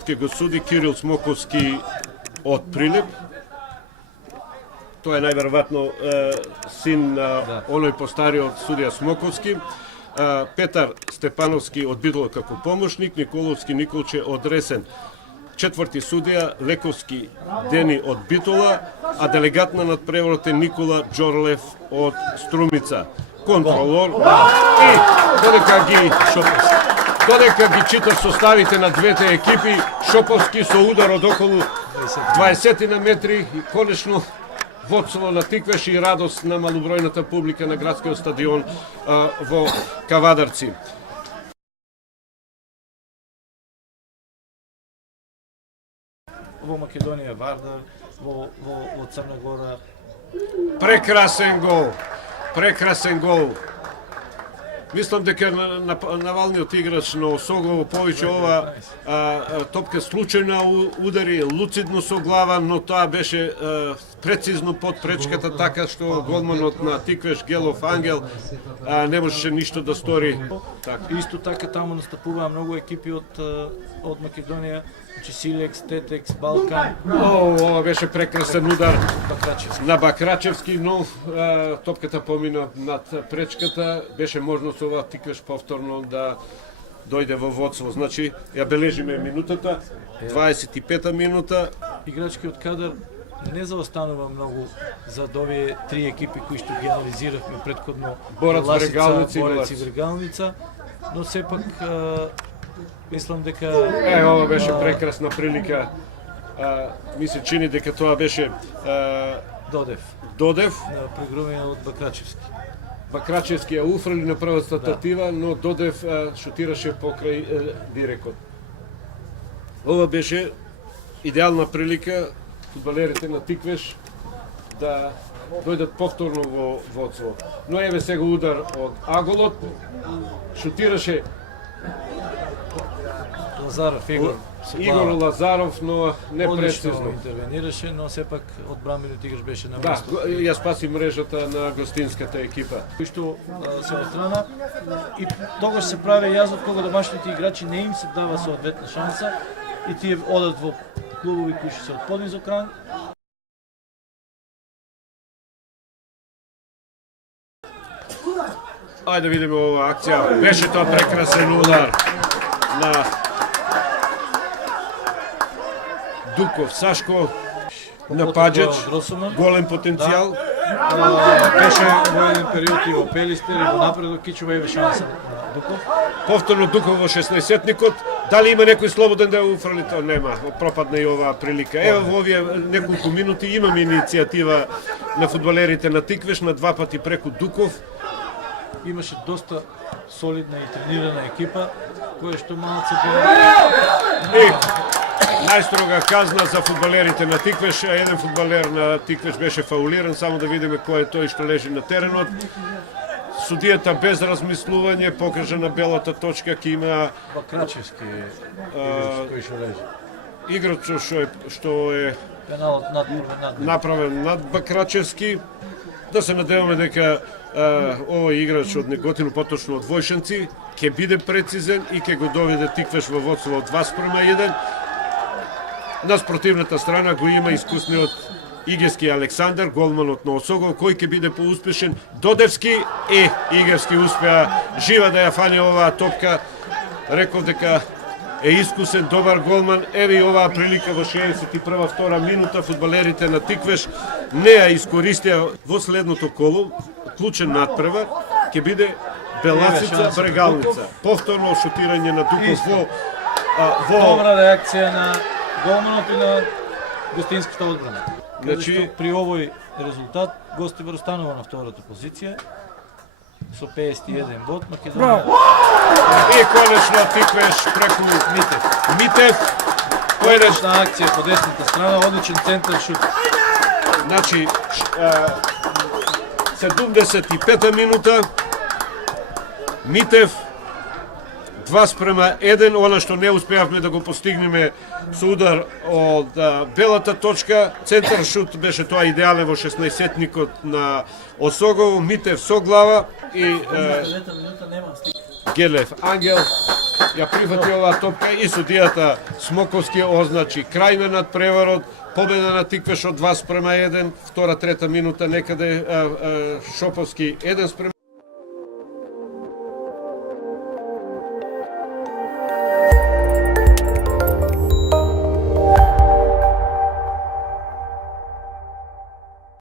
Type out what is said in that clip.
ударот ќе го суди Кирил Смоковски од Прилеп. Тоа е најверојатно син на оној постариот судија Смоковски. Петар Степановски од Битола како помошник, Николовски Николче од Ресен. Четврти судија Лековски Дени од Битола, а делегат на надпреворот е Никола Џорлев од Струмица. Контролор и додека ги читаш составите на двете екипи, Шоповски со удар од околу 20 на метри и конечно водство на Тиквеш и радост на малобројната публика на градскиот стадион во Кавадарци. Во Македонија Вардар, во Црна Гора. Прекрасен гол. Мислам дека навалниот играч на Осогово повеќе ова топка случајно удари луцидно со глава, но тоа беше прецизно под пречката, така што голманот на Тиквеш Гелов Ангел не можеше ништо да стори. Исто така таму настапуваа многу екипи од Македонија, Силекс, Тетекс, Балкан. Ова беше прекрасен удар Бакрачевски. на Бакрачевски, но топката помина над пречката. Беше можно со ова Тиквеш повторно да дојде во водство. Значи, ја бележиме минутата, 25-та минута. Играчкиот кадар не заостанува многу за овие три екипи кои што ги анализиравме претходно. Борац, Врегалница и Борец и Галац. Врегалница, но сепак мислам дека Ова беше прекрасна прилика. Ми се чини дека тоа беше Додев. на програмија од Бакрачевски. Бакрачевски ја уфрали на првата татива, но Додев шутираше покрај дирекот. Ова беше идеална прилика фудбалерите на Тиквеш да дојдат повторно во водство. Но еве сега удар од Аголот, шутираше Лазаров Игор Лазаров, но не одлично прецизно. интервенираше, но сепак одбранбениот играч беше на Да, место. ја спаси мрежата на гостинската екипа. Кој што се отстрана и тогаш се прави јазнот кога домашните играчи не им се дава соодветна шанса и тие одат во клубови кои што се од поднизок ранг. Ајде да видиме ова акција. Беше тоа прекрасен удар на Дуков Сашко, напаѓач, голем потенцијал. Беше во еден период и во Пелистер и во напредок кичува еве шанса на Дуков. Повторно Дуков во 16-тникот. Дали има некој слободен да ја уфрли, тоа нема. Пропадна и оваа прилика. Ево во овие неколку минути имаме иницијатива на фудбалерите на Тиквеш на два пати преку Дуков. Имаше доста солидна и тренирана екипа, која што малце И најстрога казна за фудбалерите на Тиквеш. Еден фудбалер на Тиквеш беше фаулиран, само да видиме кој е тој што лежи на теренот. Судијата без размислување покажа на белата точка ки има Бакрачевски кој што лежи. играчот што е Пеналот направен над Бакрачевски. Да се надеваме дека овој играч од Неготино, поточно од Војшанци, ќе биде прецизен и ќе го доведе Тиквеш во водство од 2:1. На спротивната страна го има искусниот Игевски Александар, голманот на Осогов, кој ќе биде поуспешен. Додевски и Игевски успеа жива да ја фане оваа топка. Реков дека е искусен, добар голман. Еве и оваа прилика во 61-2 минута фудбалерите на Тиквеш не ја искористија во следното коло. Клучен надпревар ќе биде Беласица Брегалница. Повторно шутирање на Дуков во добра реакција на голманот и на гостинската одбрана. Значи При овој резултат Гостивар останува на втората позиција со 51 бод. Македонија и конечно Тиквеш преку Митев. одлична акција по десната страна, одличен центар шут. Значи 75-та минута Митев 2:1, она што не успеавме да го постигнеме со удар од белата точка. Центар шут беше тоа идеален во 16-тникот на Осогово. Митев со глава и Гелев Ангел ја прифати оваа топка и судијата Смоковски означи крај на надпреварот, победа на Тиквеш од 2:1, втора, трета минута некаде Шоповски 1:1.